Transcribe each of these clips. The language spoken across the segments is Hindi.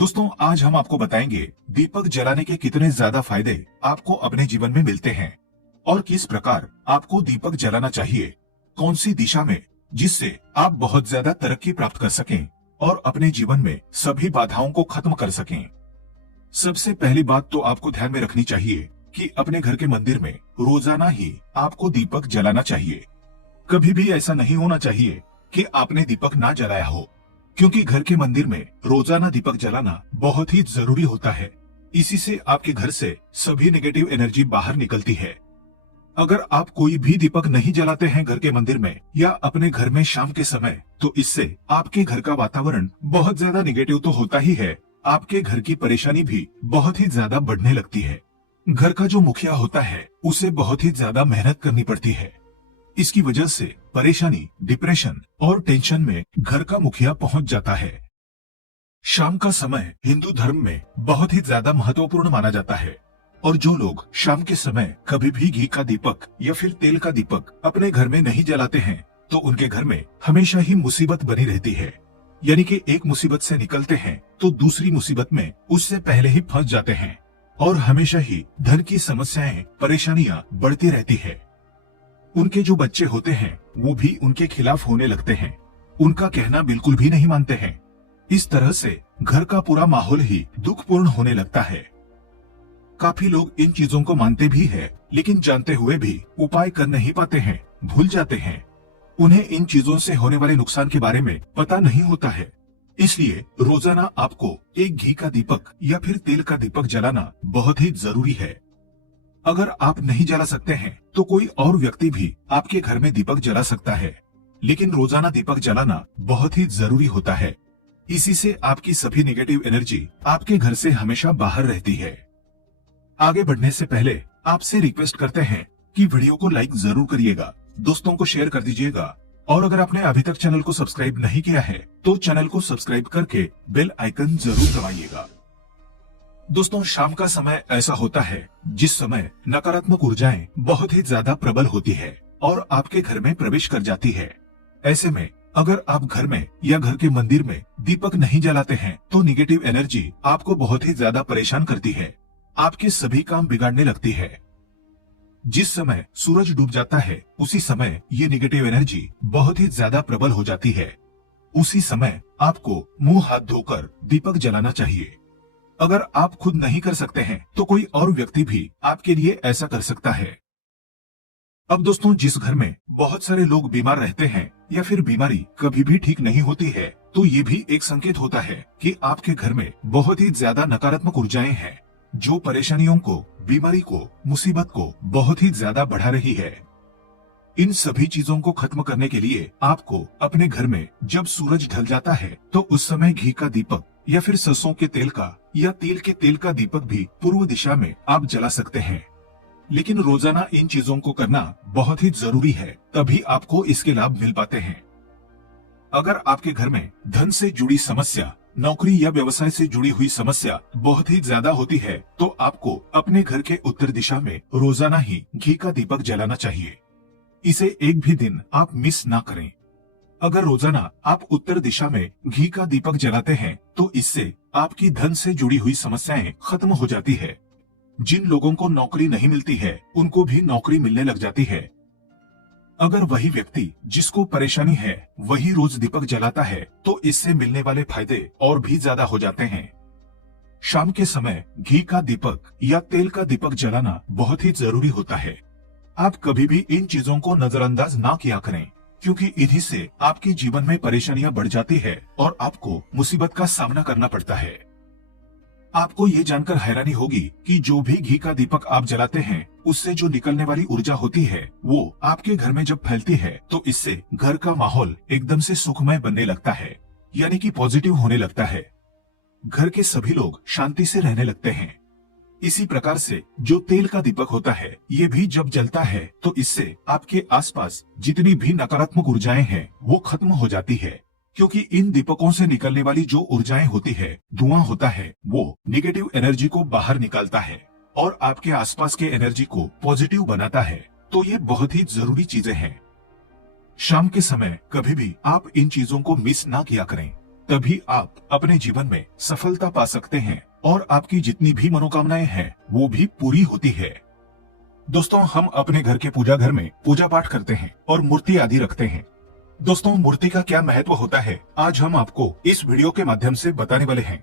दोस्तों, आज हम आपको बताएंगे दीपक जलाने के कितने ज्यादा फायदे आपको अपने जीवन में मिलते हैं और किस प्रकार आपको दीपक जलाना चाहिए, कौन सी दिशा में, जिससे आप बहुत ज्यादा तरक्की प्राप्त कर सकें और अपने जीवन में सभी बाधाओं को खत्म कर सकें। सबसे पहली बात तो आपको ध्यान में रखनी चाहिए कि अपने घर के मंदिर में रोजाना ही आपको दीपक जलाना चाहिए। कभी भी ऐसा नहीं होना चाहिए कि आपने दीपक ना जलाया हो, क्योंकि घर के मंदिर में रोजाना दीपक जलाना बहुत ही जरूरी होता है। इसी से आपके घर से सभी नेगेटिव एनर्जी बाहर निकलती है। अगर आप कोई भी दीपक नहीं जलाते हैं घर के मंदिर में या अपने घर में शाम के समय, तो इससे आपके घर का वातावरण बहुत ज्यादा नेगेटिव तो होता ही है, आपके घर की परेशानी भी बहुत ही ज्यादा बढ़ने लगती है। घर का जो मुखिया होता है उसे बहुत ही ज्यादा मेहनत करनी पड़ती है। इसकी वजह से परेशानी, डिप्रेशन और टेंशन में घर का मुखिया पहुंच जाता है। शाम का समय हिंदू धर्म में बहुत ही ज्यादा महत्वपूर्ण माना जाता है और जो लोग शाम के समय कभी भी घी का दीपक या फिर तेल का दीपक अपने घर में नहीं जलाते हैं, तो उनके घर में हमेशा ही मुसीबत बनी रहती है। यानी कि एक मुसीबत से निकलते हैं तो दूसरी मुसीबत में उससे पहले ही फंस जाते हैं और हमेशा ही धन की समस्याएं, परेशानियां बढ़ती रहती है। उनके जो बच्चे होते हैं वो भी उनके खिलाफ होने लगते हैं, उनका कहना बिल्कुल भी नहीं मानते हैं। इस तरह से घर का पूरा माहौल ही दुखपूर्ण होने लगता है। काफी लोग इन चीजों को मानते भी हैं, लेकिन जानते हुए भी उपाय कर नहीं पाते हैं, भूल जाते हैं। उन्हें इन चीजों से होने वाले नुकसान के बारे में पता नहीं होता है। इसलिए रोजाना आपको एक घी का दीपक या फिर तेल का दीपक जलाना बहुत ही जरूरी है। अगर आप नहीं जला सकते हैं तो कोई और व्यक्ति भी आपके घर में दीपक जला सकता है, लेकिन रोजाना दीपक जलाना बहुत ही जरूरी होता है। इसी से आपकी सभी नेगेटिव एनर्जी आपके घर से हमेशा बाहर रहती है। आगे बढ़ने से पहले आपसे रिक्वेस्ट करते हैं कि वीडियो को लाइक जरूर करिएगा, दोस्तों को शेयर कर दीजिएगा और अगर आपने अभी तक चैनल को सब्सक्राइब नहीं किया है तो चैनल को सब्सक्राइब करके बेल आइकन जरूर दबाइएगा। दोस्तों, शाम का समय ऐसा होता है जिस समय नकारात्मक ऊर्जाएं बहुत ही ज्यादा प्रबल होती है और आपके घर में प्रवेश कर जाती है। ऐसे में अगर आप घर में या घर के मंदिर में दीपक नहीं जलाते हैं तो निगेटिव एनर्जी आपको बहुत ही ज्यादा परेशान करती है, आपके सभी काम बिगाड़ने लगती है। जिस समय सूरज डूब जाता है उसी समय ये निगेटिव एनर्जी बहुत ही ज्यादा प्रबल हो जाती है। उसी समय आपको मुंह हाथ धोकर दीपक जलाना चाहिए। अगर आप खुद नहीं कर सकते हैं तो कोई और व्यक्ति भी आपके लिए ऐसा कर सकता है। अब दोस्तों, जिस घर में बहुत सारे लोग बीमार रहते हैं या फिर बीमारी कभी भी ठीक नहीं होती है, तो ये भी एक संकेत होता है कि आपके घर में बहुत ही ज्यादा नकारात्मक ऊर्जाएं हैं, जो परेशानियों को, बीमारी को, मुसीबत को बहुत ही ज्यादा बढ़ा रही है। इन सभी चीजों को खत्म करने के लिए आपको अपने घर में जब सूरज ढल जाता है तो उस समय घी का दीपक या फिर सरसों के तेल का या तिल के तेल का दीपक भी पूर्व दिशा में आप जला सकते हैं। लेकिन रोजाना इन चीजों को करना बहुत ही जरूरी है, तभी आपको इसके लाभ मिल पाते हैं। अगर आपके घर में धन से जुड़ी समस्या, नौकरी या व्यवसाय से जुड़ी हुई समस्या बहुत ही ज्यादा होती है, तो आपको अपने घर के उत्तर दिशा में रोजाना ही घी का दीपक जलाना चाहिए। इसे एक भी दिन आप मिस ना करें। अगर रोजाना आप उत्तर दिशा में घी का दीपक जलाते हैं तो इससे आपकी धन से जुड़ी हुई समस्याएं खत्म हो जाती है। जिन लोगों को नौकरी नहीं मिलती है उनको भी नौकरी मिलने लग जाती है। अगर वही व्यक्ति जिसको परेशानी है वही रोज दीपक जलाता है तो इससे मिलने वाले फायदे और भी ज्यादा हो जाते हैं। शाम के समय घी का दीपक या तेल का दीपक जलाना बहुत ही जरूरी होता है। आप कभी भी इन चीजों को नजरअंदाज ना किया करें, क्योंकि इन्हीं से आपके जीवन में परेशानियां बढ़ जाती है और आपको मुसीबत का सामना करना पड़ता है। आपको ये जानकर हैरानी होगी कि जो भी घी का दीपक आप जलाते हैं उससे जो निकलने वाली ऊर्जा होती है वो आपके घर में जब फैलती है तो इससे घर का माहौल एकदम से सुखमय बनने लगता है, यानी कि पॉजिटिव होने लगता है। घर के सभी लोग शांति से रहने लगते हैं। इसी प्रकार से जो तेल का दीपक होता है ये भी जब जलता है तो इससे आपके आसपास जितनी भी नकारात्मक ऊर्जाएं हैं वो खत्म हो जाती है, क्योंकि इन दीपकों से निकलने वाली जो ऊर्जाएं होती है, धुआं होता है, वो नेगेटिव एनर्जी को बाहर निकालता है और आपके आसपास के एनर्जी को पॉजिटिव बनाता है। तो ये बहुत ही जरूरी चीजें हैं। शाम के समय कभी भी आप इन चीजों को मिस ना किया करें, तभी आप अपने जीवन में सफलता पा सकते हैं और आपकी जितनी भी मनोकामनाएं हैं वो भी पूरी होती है। दोस्तों, हम अपने घर के पूजा घर में पूजा पाठ करते हैं और मूर्ति आदि रखते हैं। दोस्तों, मूर्ति का क्या महत्व होता है आज हम आपको इस वीडियो के माध्यम से बताने वाले हैं।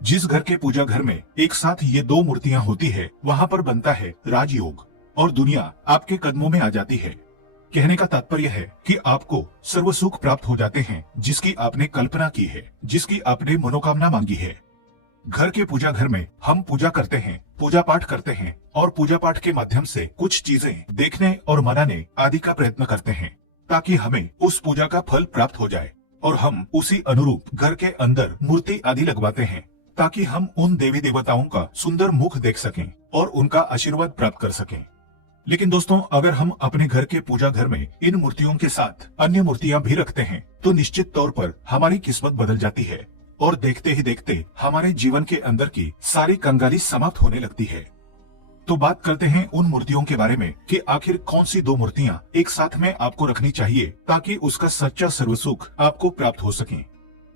जिस घर के पूजा घर में एक साथ ये दो मूर्तियां होती है वहाँ पर बनता है राजयोग और दुनिया आपके कदमों में आ जाती है। कहने का तात्पर्य है कि आपको सर्व सुख प्राप्त हो जाते हैं जिसकी आपने कल्पना की है, जिसकी आपने मनोकामना मांगी है। घर के पूजा घर में हम पूजा करते हैं, पूजा पाठ करते हैं और पूजा पाठ के माध्यम से कुछ चीजें देखने और मनाने आदि का प्रयत्न करते हैं ताकि हमें उस पूजा का फल प्राप्त हो जाए और हम उसी अनुरूप घर के अंदर मूर्ति आदि लगवाते हैं ताकि हम उन देवी देवताओं का सुंदर मुख देख सकें और उनका आशीर्वाद प्राप्त कर सकें। लेकिन दोस्तों, अगर हम अपने घर के पूजा घर में इन मूर्तियों के साथ अन्य मूर्तियां भी रखते हैं तो निश्चित तौर पर हमारी किस्मत बदल जाती है और देखते ही देखते हमारे जीवन के अंदर की सारी कंगाली समाप्त होने लगती है। तो बात करते हैं उन मूर्तियों के बारे में कि आखिर कौन सी दो मूर्तियां एक साथ में आपको रखनी चाहिए ताकि उसका सच्चा सर्वसुख आपको प्राप्त हो सके।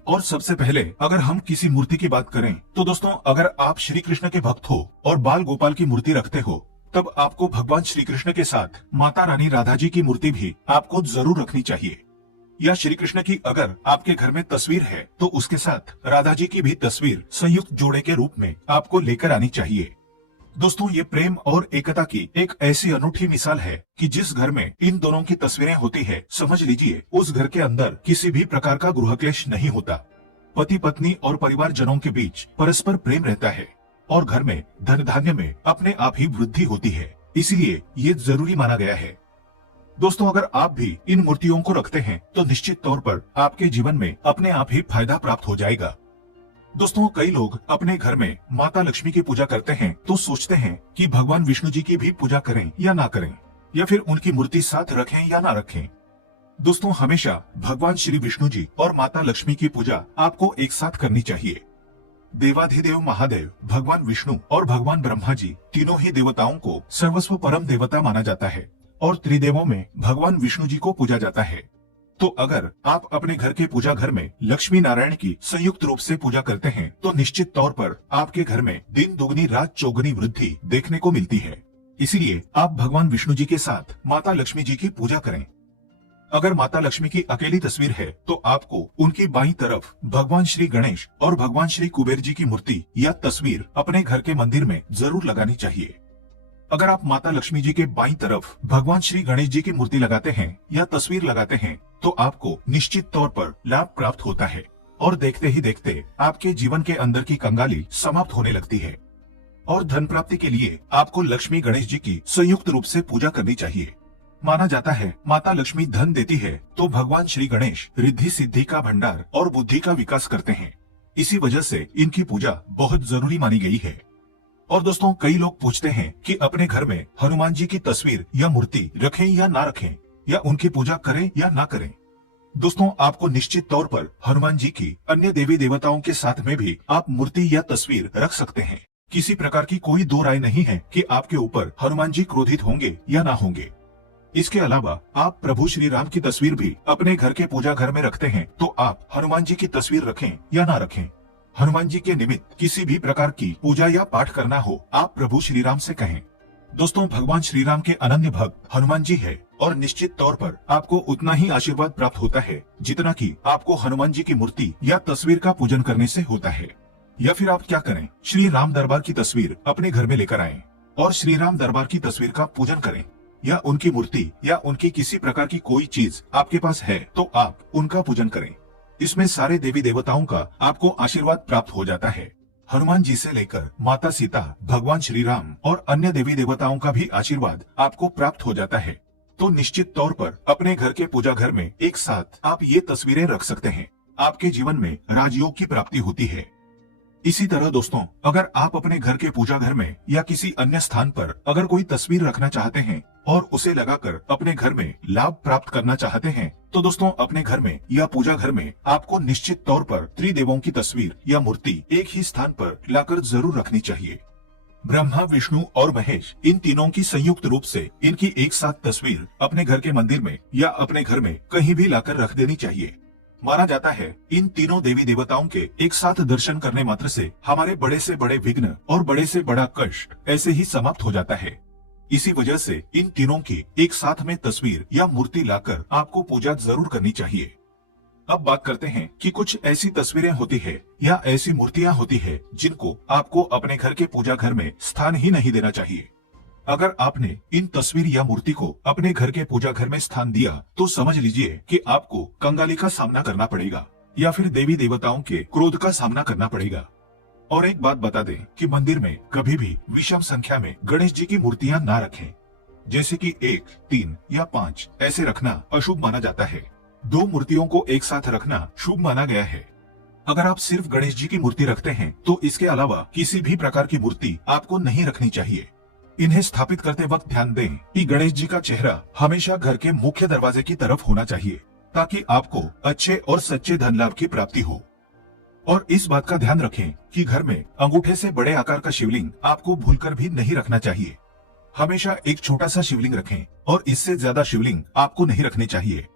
और सबसे पहले अगर हम किसी मूर्ति की बात करें तो दोस्तों, अगर आप श्री कृष्ण के भक्त हो और बाल गोपाल की मूर्ति रखते हो तब आपको भगवान श्री कृष्ण के साथ माता रानी राधा जी की मूर्ति भी आपको जरूर रखनी चाहिए। या श्री कृष्ण की अगर आपके घर में तस्वीर है तो उसके साथ राधा जी की भी तस्वीर संयुक्त जोड़े के रूप में आपको लेकर आनी चाहिए। दोस्तों, ये प्रेम और एकता की एक ऐसी अनूठी मिसाल है कि जिस घर में इन दोनों की तस्वीरें होती है, समझ लीजिए उस घर के अंदर किसी भी प्रकार का गृह क्लेश नहीं होता। पति पत्नी और परिवार जनों के बीच परस्पर प्रेम रहता है और घर में धन धान्य में अपने आप ही वृद्धि होती है। इसीलिए ये जरूरी माना गया है। दोस्तों, अगर आप भी इन मूर्तियों को रखते हैं तो निश्चित तौर पर आपके जीवन में अपने आप ही फायदा प्राप्त हो जाएगा। दोस्तों, कई लोग अपने घर में माता लक्ष्मी की पूजा करते हैं तो सोचते हैं कि भगवान विष्णु जी की भी पूजा करें या ना करें, या फिर उनकी मूर्ति साथ रखें या ना रखें। दोस्तों, हमेशा भगवान श्री विष्णु जी और माता लक्ष्मी की पूजा आपको एक साथ करनी चाहिए। देवाधिदेव महादेव भगवान विष्णु और भगवान ब्रह्मा जी तीनों ही देवताओं को सर्वस्व परम देवता माना जाता है और त्रिदेवों में भगवान विष्णु जी को पूजा जाता है। तो अगर आप अपने घर के पूजा घर में लक्ष्मी नारायण की संयुक्त रूप से पूजा करते हैं तो निश्चित तौर पर आपके घर में दिन दुगनी रात चौगुनी वृद्धि देखने को मिलती है। इसीलिए आप भगवान विष्णु जी के साथ माता लक्ष्मी जी की पूजा करें। अगर माता लक्ष्मी की अकेली तस्वीर है तो आपको उनकी बाईं तरफ भगवान श्री गणेश और भगवान श्री कुबेर जी की मूर्ति या तस्वीर अपने घर के मंदिर में जरूर लगानी चाहिए। अगर आप माता लक्ष्मी जी के बाईं तरफ भगवान श्री गणेश जी की मूर्ति लगाते हैं या तस्वीर लगाते हैं तो आपको निश्चित तौर पर लाभ प्राप्त होता है और देखते ही देखते आपके जीवन के अंदर की कंगाली समाप्त होने लगती है। और धन प्राप्ति के लिए आपको लक्ष्मी गणेश जी की संयुक्त रूप से पूजा करनी चाहिए। माना जाता है माता लक्ष्मी धन देती है तो भगवान श्री गणेश रिद्धि सिद्धि का भंडार और बुद्धि का विकास करते हैं। इसी वजह से इनकी पूजा बहुत जरूरी मानी गई है। और दोस्तों, कई लोग पूछते हैं कि अपने घर में हनुमान जी की तस्वीर या मूर्ति रखें या ना रखें, या उनकी पूजा करें या ना करें। दोस्तों, आपको निश्चित तौर पर हनुमान जी की अन्य देवी देवताओं के साथ में भी आप मूर्ति या तस्वीर रख सकते हैं। किसी प्रकार की कोई दो राय नहीं है कि आपके ऊपर हनुमान जी क्रोधित होंगे या ना होंगे। इसके अलावा आप प्रभु श्री राम की तस्वीर भी अपने घर के पूजा घर में रखते हैं तो आप हनुमान जी की तस्वीर रखें या ना रखें, हनुमान जी के निमित्त किसी भी प्रकार की पूजा या पाठ करना हो आप प्रभु श्री राम से कहें। दोस्तों, भगवान श्री राम के अनन्य भक्त हनुमान जी है और निश्चित तौर पर आपको उतना ही आशीर्वाद प्राप्त होता है जितना कि आपको हनुमान जी की मूर्ति या तस्वीर का पूजन करने से होता है। या फिर आप क्या करें, श्री राम दरबार की तस्वीर अपने घर में लेकर आएं और श्री राम दरबार की तस्वीर का पूजन करें, या उनकी मूर्ति या उनकी किसी प्रकार की कोई चीज आपके पास है तो आप उनका पूजन करें। इसमें सारे देवी देवताओं का आपको आशीर्वाद प्राप्त हो जाता है। हनुमान जी से लेकर माता सीता, भगवान श्री राम और अन्य देवी देवताओं का भी आशीर्वाद आपको प्राप्त हो जाता है। तो निश्चित तौर पर अपने घर के पूजा घर में एक साथ आप ये तस्वीरें रख सकते हैं। आपके जीवन में राजयोग की प्राप्ति होती है। इसी तरह दोस्तों, अगर आप अपने घर के पूजा घर में या किसी अन्य स्थान पर अगर कोई तस्वीर रखना चाहते हैं और उसे लगाकर अपने घर में लाभ प्राप्त करना चाहते हैं तो दोस्तों, अपने घर में या पूजा घर में आपको निश्चित तौर पर त्रिदेवों की तस्वीर या मूर्ति एक ही स्थान पर लाकर जरूर रखनी चाहिए। ब्रह्मा, विष्णु और महेश, इन तीनों की संयुक्त रूप से इनकी एक साथ तस्वीर अपने घर के मंदिर में या अपने घर में कहीं भी लाकर रख देनी चाहिए। माना जाता है इन तीनों देवी देवताओं के एक साथ दर्शन करने मात्र से हमारे बड़े से बड़े विघ्न और बड़े से बड़ा कष्ट ऐसे ही समाप्त हो जाता है। इसी वजह से इन तीनों की एक साथ में तस्वीर या मूर्ति लाकर आपको पूजा जरूर करनी चाहिए। अब बात करते हैं कि कुछ ऐसी तस्वीरें होती है या ऐसी मूर्तियां होती है जिनको आपको अपने घर के पूजा घर में स्थान ही नहीं देना चाहिए। अगर आपने इन तस्वीर या मूर्ति को अपने घर के पूजा घर में स्थान दिया तो समझ लीजिए कि आपको कंगाली का सामना करना पड़ेगा या फिर देवी देवताओं के क्रोध का सामना करना पड़ेगा। और एक बात बता दें कि मंदिर में कभी भी विषम संख्या में गणेश जी की मूर्तियां ना रखें, जैसे कि 1, 3 या 5 ऐसे रखना अशुभ माना जाता है। 2 मूर्तियों को एक साथ रखना शुभ माना गया है। अगर आप सिर्फ गणेश जी की मूर्ति रखते हैं तो इसके अलावा किसी भी प्रकार की मूर्ति आपको नहीं रखनी चाहिए। इन्हें स्थापित करते वक्त ध्यान दें कि गणेश जी का चेहरा हमेशा घर के मुख्य दरवाजे की तरफ होना चाहिए ताकि आपको अच्छे और सच्चे धन लाभ की प्राप्ति हो। और इस बात का ध्यान रखें कि घर में अंगूठे से बड़े आकार का शिवलिंग आपको भूलकर भी नहीं रखना चाहिए। हमेशा एक छोटा सा शिवलिंग रखें और इससे ज्यादा शिवलिंग आपको नहीं रखने चाहिए।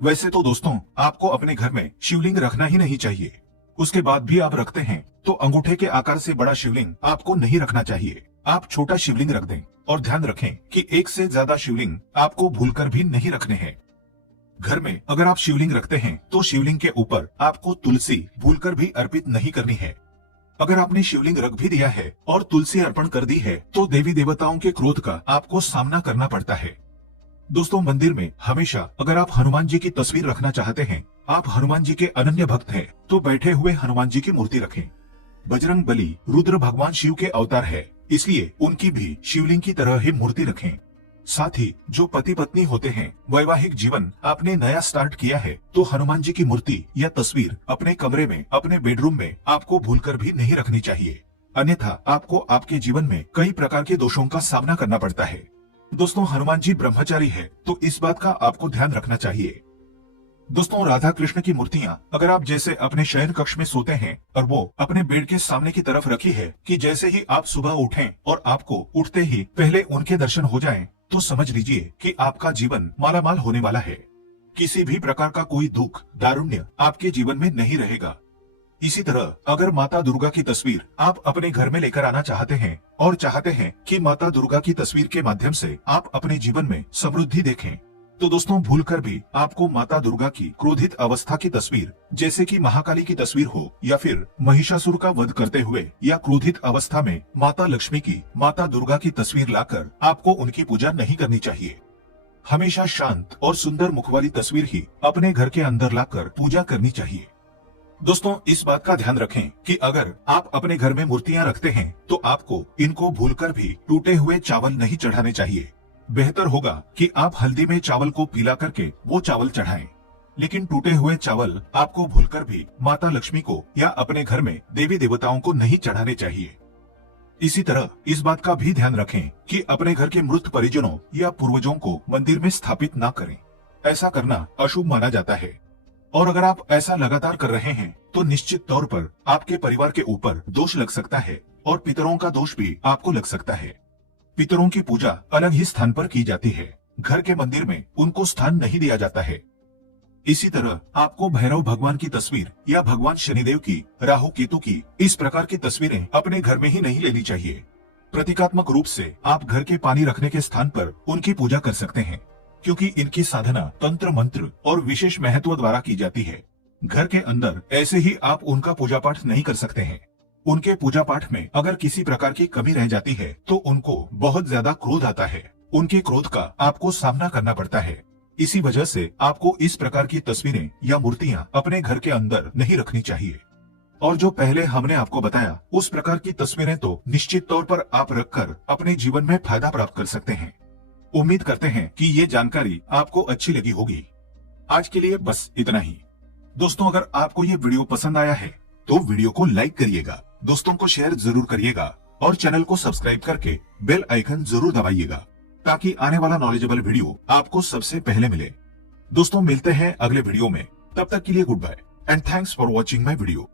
वैसे तो दोस्तों आपको अपने घर में शिवलिंग रखना ही नहीं चाहिए, उसके बाद भी आप रखते हैं तो अंगूठे के आकार से बड़ा शिवलिंग आपको नहीं रखना चाहिए। आप छोटा शिवलिंग रख दें और ध्यान रखें कि एक से ज्यादा शिवलिंग आपको भूलकर भी नहीं रखने हैं। घर में अगर आप शिवलिंग रखते हैं तो शिवलिंग के ऊपर आपको तुलसी भूलकर भी अर्पित नहीं करनी है। अगर आपने शिवलिंग रख भी दिया है और तुलसी अर्पण कर दी है तो देवी देवताओं के क्रोध का आपको सामना करना पड़ता है। दोस्तों मंदिर में हमेशा अगर आप हनुमान जी की तस्वीर रखना चाहते हैं, आप हनुमान जी के अनन्य भक्त हैं, तो बैठे हुए हनुमान जी की मूर्ति रखें। बजरंग बली रुद्र भगवान शिव के अवतार है, इसलिए उनकी भी शिवलिंग की तरह ही मूर्ति रखें। साथ ही जो पति पत्नी होते हैं, वैवाहिक जीवन आपने नया स्टार्ट किया है तो हनुमान जी की मूर्ति या तस्वीर अपने कमरे में, अपने बेडरूम में आपको भूलकर भी नहीं रखनी चाहिए, अन्यथा आपको आपके जीवन में कई प्रकार के दोषों का सामना करना पड़ता है। दोस्तों हनुमान जी ब्रह्मचारी है तो इस बात का आपको ध्यान रखना चाहिए। दोस्तों राधा कृष्ण की मूर्तियां अगर आप जैसे अपने शयन कक्ष में सोते हैं और वो अपने बेड के सामने की तरफ रखी है कि जैसे ही आप सुबह उठें और आपको उठते ही पहले उनके दर्शन हो जाएं, तो समझ लीजिए कि आपका जीवन मालामाल होने वाला है। किसी भी प्रकार का कोई दुख दारुण्य आपके जीवन में नहीं रहेगा। इसी तरह अगर माता दुर्गा की तस्वीर आप अपने घर में लेकर आना चाहते हैं और चाहते हैं कि माता दुर्गा की तस्वीर के माध्यम से आप अपने जीवन में समृद्धि देखें, तो दोस्तों भूलकर भी आपको माता दुर्गा की क्रोधित अवस्था की तस्वीर, जैसे कि महाकाली की तस्वीर हो या फिर महिषासुर का वध करते हुए या क्रोधित अवस्था में माता लक्ष्मी की, माता दुर्गा की तस्वीर लाकर आपको उनकी पूजा नहीं करनी चाहिए। हमेशा शांत और सुंदर मुख वाली तस्वीर ही अपने घर के अंदर लाकर पूजा करनी चाहिए। दोस्तों इस बात का ध्यान रखें कि अगर आप अपने घर में मूर्तियां रखते हैं तो आपको इनको भूलकर भी टूटे हुए चावल नहीं चढ़ाने चाहिए। बेहतर होगा कि आप हल्दी में चावल को पीला करके वो चावल चढ़ाएं, लेकिन टूटे हुए चावल आपको भूलकर भी माता लक्ष्मी को या अपने घर में देवी देवताओं को नहीं चढ़ाने चाहिए। इसी तरह इस बात का भी ध्यान रखें कि अपने घर के मृत परिजनों या पूर्वजों को मंदिर में स्थापित न करें, ऐसा करना अशुभ माना जाता है। और अगर आप ऐसा लगातार कर रहे हैं तो निश्चित तौर पर आपके परिवार के ऊपर दोष लग सकता है और पितरों का दोष भी आपको लग सकता है। पितरों की पूजा अलग ही स्थान पर की जाती है, घर के मंदिर में उनको स्थान नहीं दिया जाता है। इसी तरह आपको भैरव भगवान की तस्वीर या भगवान शनिदेव की, राहु केतु की, इस प्रकार की तस्वीरें अपने घर में ही नहीं लेनी चाहिए। प्रतीकात्मक रूप से आप घर के पानी रखने के स्थान पर उनकी पूजा कर सकते हैं, क्योंकि इनकी साधना तंत्र मंत्र और विशेष महत्व द्वारा की जाती है। घर के अंदर ऐसे ही आप उनका पूजा पाठ नहीं कर सकते हैं। उनके पूजा पाठ में अगर किसी प्रकार की कमी रह जाती है तो उनको बहुत ज्यादा क्रोध आता है, उनके क्रोध का आपको सामना करना पड़ता है। इसी वजह से आपको इस प्रकार की तस्वीरें या मूर्तियां अपने घर के अंदर नहीं रखनी चाहिए। और जो पहले हमने आपको बताया उस प्रकार की तस्वीरें तो निश्चित तौर पर आप रखकर अपने जीवन में फायदा प्राप्त कर सकते हैं। उम्मीद करते हैं कि ये जानकारी आपको अच्छी लगी होगी। आज के लिए बस इतना ही। दोस्तों अगर आपको ये वीडियो पसंद आया है तो वीडियो को लाइक करिएगा, दोस्तों को शेयर जरूर करिएगा और चैनल को सब्सक्राइब करके बेल आइकन जरूर दबाइएगा ताकि आने वाला नॉलेजेबल वीडियो आपको सबसे पहले मिले। दोस्तों मिलते हैं अगले वीडियो में, तब तक के लिए good bye and thanks for watching my video.